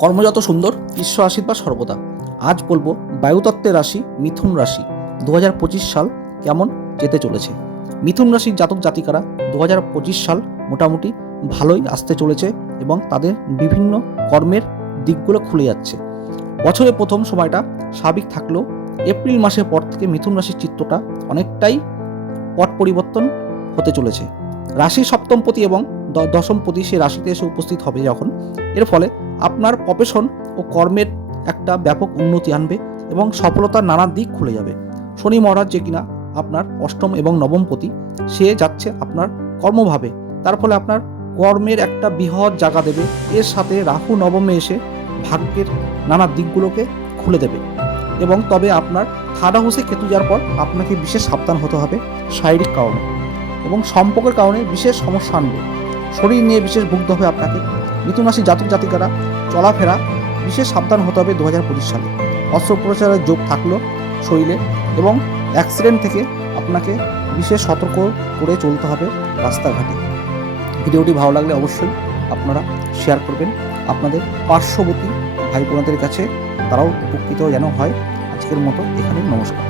কর্মযত সুন্দর, ঈশ্বর আশীর্বাদ সর্বদা। আজ বলবো বায়ুতত্ত্বের রাশি মিথুন রাশি 2025 সাল কেমন যেতে চলেছে। মিথুন রাশির জাতক জাতিকারা 2025 সাল মোটামুটি ভালোই আসতে চলেছে এবং তাদের বিভিন্ন কর্মের দিকগুলো খুলে যাচ্ছে। বছরের প্রথম সময়টা স্বাভাবিক থাকলেও এপ্রিল মাসের পর থেকে মিথুন রাশির চিত্রটা অনেকটাই পট পরিবর্তন হতে চলেছে। রাশির সপ্তমপতি এবং দশমপতি সে রাশিতে এসে উপস্থিত হবে যখন, এর ফলে আপনার প্রফেশন ও কর্মের একটা ব্যাপক উন্নতি আনবে এবং সফলতার নানা দিক খুলে যাবে। শনি মহারাজ যে কিনা আপনার অষ্টম এবং নবমপতি, সে যাচ্ছে আপনার কর্মভাবে, তার ফলে আপনার কর্মের একটা বৃহৎ জায়গা দেবে। এর সাথে রাহু নবমে এসে ভাগ্যের নানা দিকগুলোকে খুলে দেবে এবং তবে আপনার থার্ড হাউসে কেতু যাওয়ার পর আপনাকে বিশেষ সাবধান হতে হবে শারীরিক কারণে এবং সম্পর্কের কারণে বিশেষ সমস্যা আনবে। শরীর নিয়ে বিশেষ ভুগতে হবে আপনাকে। মিথুন রাশির জাতক জাতিকারা চলাফেরা বিশেষ সাবধান হতে হবে 2025 সালে। অস্ত্রোপচারের যোগ থাকলো শরীরে এবং অ্যাক্সিডেন্ট থেকে আপনাকে বিশেষ সতর্ক করে চলতে হবে রাস্তাঘাটে। ভিডিওটি ভালো লাগলে অবশ্যই আপনারা শেয়ার করবেন আপনাদের পার্শ্ববর্তী ভাই বোনদের কাছে, তারাও উপকৃত যেন হয়। আজকের মতো এখানে নমস্কার।